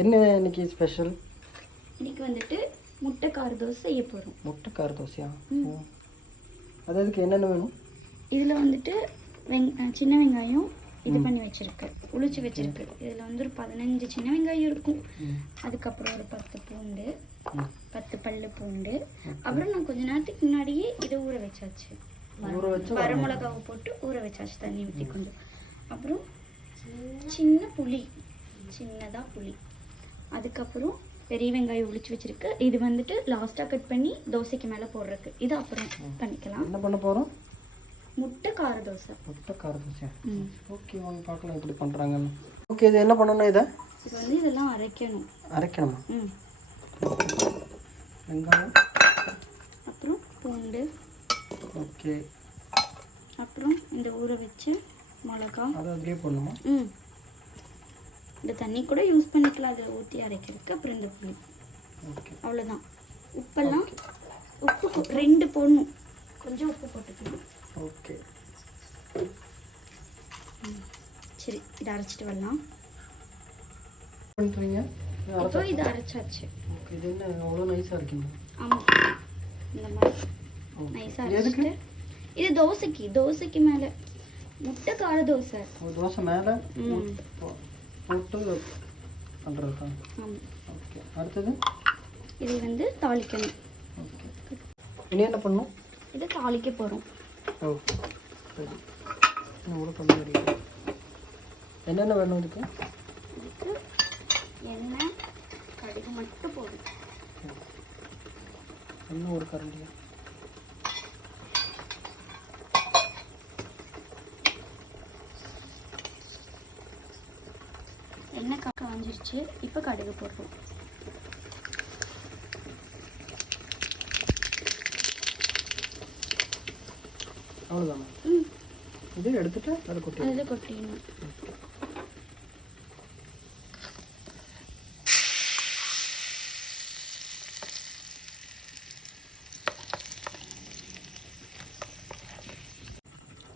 என்ன இன்னைக்கு ஸ்பெஷல்? இன்னைக்கு வந்துட்டு முட்டைக்கார தோசை செய்ய போகிறோம். முட்டைக்கார தோசையா? அது அதுக்கு என்னென்ன வேணும்? இதில் வந்துட்டு சின்ன வெங்காயம் இது பண்ணி வச்சுருக்கு, உளிச்சு வச்சுருக்கு. இதில் வந்து ஒரு 15 சின்ன வெங்காயம் இருக்கும். அதுக்கப்புறம் ஒரு 10 பூண்டு, 10 பல்லு பூண்டு. அப்புறம் நான் கொஞ்ச நேரத்துக்கு முன்னாடியே இதை ஊற வச்சாச்சு. வரமிளகாவை போட்டு ஊற வச்சாச்சு தண்ணி ஊற்றி கொஞ்சம். அப்புறம் சின்ன புளி, சின்னதாக புளி. அதுக்கப்புறம் பெரிய வெங்காயம் உளிச்சு வச்சிருக்கு. இது வந்துட்டு லாஸ்ட்டாக கட் பண்ணி தோசைக்கு மேலே போடுறதுக்கு. இது அப்புறம் பண்ணிக்கலாம். என்ன பண்ண போகிறோம்? முட்டைக்கார தோசை. முட்டைக்கார தோசை. ஓகே, வாங்க பார்க்கலாம் எப்படி பண்ணுறாங்கன்னு. ஓகே, இது என்ன பண்ணணும்? இது வந்து இதெல்லாம் அரைக்கணும். அரைக்கணுமா? வெங்காயம், அப்புறம் பூண்டு, ஓகே, அப்புறம் இந்த ஊற வச்சு மிளகா அதை அதுலேயே போடணுமா? இந்த தண்ணி கூட யூஸ் பண்ணிக்கலாம் அதில் ஊற்றி அரைக்கிறதுக்கு. அப்புறம் இந்த புளி, ஓகே, அவ்வளோதான். உப்பெல்லாம் உப்பு 2 போடணும், கொஞ்சம் உப்பு போட்டுக்கணும். ஓகே, சரி, இதை அரைச்சிட்டு வரலாம். பண்ணுறீங்க இப்போ இதை அரைச்சாச்சு. ஓகே, இது என்ன அவ்வளோ நைஸாக இருக்கீங்க? ஆமாம், இந்த மாதிரி நைஸாக அரைச்சிட்டு. இது தோசைக்கு மேலே முட்டைக்கார தோசை. தோசை மேலே போட்டு பண்ணுறது தான். ஆமாம். ஓகே, அடுத்தது இதை வந்து தாளிக்கணும். ஓகே, இனி என்ன பண்ணணும்? இதை தாளிக்க போகிறோம். ஓ, சரி, கூட பண்ண முடியும். என்னென்ன வேணும் இதுக்கு? இதுக்கு எண்ணெய், கடுகு மட்டும் போதும். இன்னும் ஒரு கரண்டியா? எண்ணெய் காஞ்சிருச்சு. இப்போ கடுகு போடுறோம். அவ்வளோதானா? இது எடுத்துட்டு அதை கொட்டிடணும்.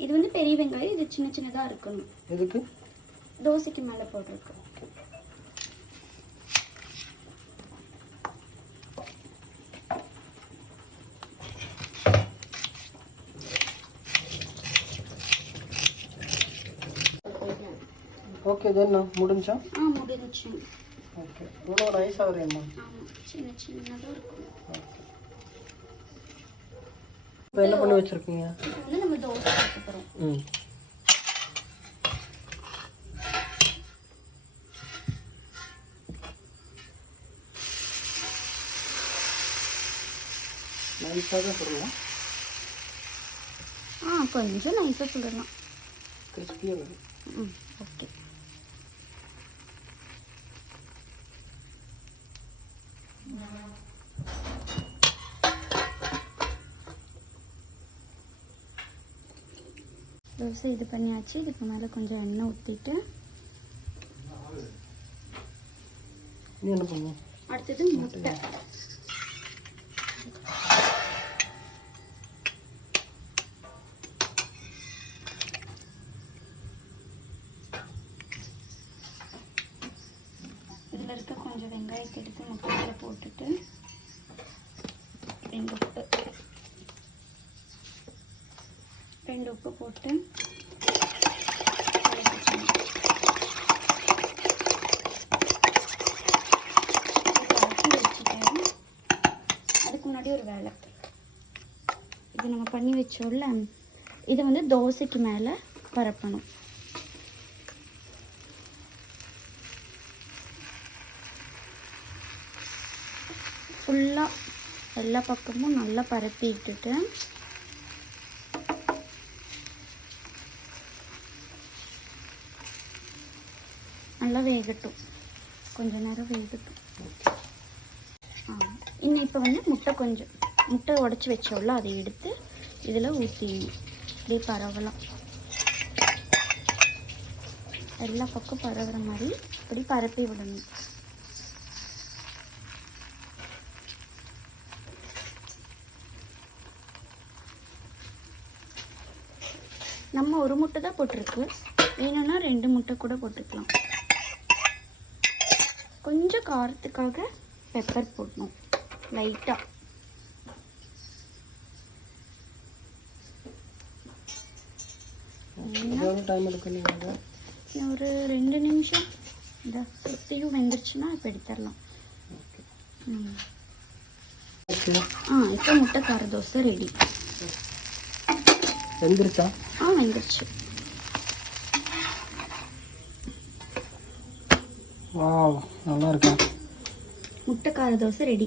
இது வந்து பெரிய வெங்காயம், இது சின்ன சின்னதாக இருக்கணும். எதுக்கு? தோசைக்கு மேலே போட்டிருக்கு. ஓகே, இது என்ன முடிஞ்சா? முடிஞ்சு. ஓகே, இவ்வளோ நைஸாக வருமா? ஆமாம், சின்ன சின்னதாக இருக்கும். ஓகே, இப்போ என்ன பண்ணி வச்சுருக்கீங்க? இப்போ வந்து நம்ம தோசை போட்டு போகிறோம். நைஸாக தான் சொல்லலாம். கொஞ்சம் நைஸாக சொல்லலாம். கிறிஸ்பியாக வரும். ஓகே. தோசை இது பண்ணியாச்சு. இதுக்கு மேலே கொஞ்சம் எண்ணெய் ஊற்றிட்டு நீ என்ன பண்ணுவோம்? அடுத்தது முட்டை. இதில் இருக்க கொஞ்சம் வெங்காயத்தை எடுத்து முட்டையில் போட்டுட்டு 2 உப்பு போட்டு அதுக்கு முன்னாடி ஒரு வேலை. இது நம்ம பண்ணி வச்சோம்ல, இதை வந்து தோசைக்கு மேலே பரப்பணும். ஃபுல்லாக எல்லா பக்கமும் நல்லா பரப்பி விட்டுட்டு நல்லா வேகட்டும். கொஞ்ச நேரம் வேகட்டும். இன்னும் இப்போ வந்து முட்டை உடச்சி வச்சோம்ல, அதை எடுத்து இதில் ஊற்றிடணும். இப்படியே பரவலாம். எல்லா பக்கம் பரவுற மாதிரி இப்படி பரப்பி விடணும். நம்ம ஒரு முட்டை தான் போட்டிருக்கு, வேணும்னா 2 முட்டை கூட போட்டுக்கலாம். கொஞ்சம் காரத்துக்காக பெப்பர் போடணும் லைட்டாக. எவ்வளோ டைம் எடுக்கும் நீங்கள்? ஒரு 2 நிமிஷம் இந்த சுற்றியும் வெந்துருச்சுன்னா இப்போ எடுத்துடலாம். ஓகே. இப்போ முட்டை கார தோசை ரெடி. வெந்துருச்சா? வெந்துருச்சு. வாவ், நல்லா இருக்கா? முட்டை கார தோசை ரெடி.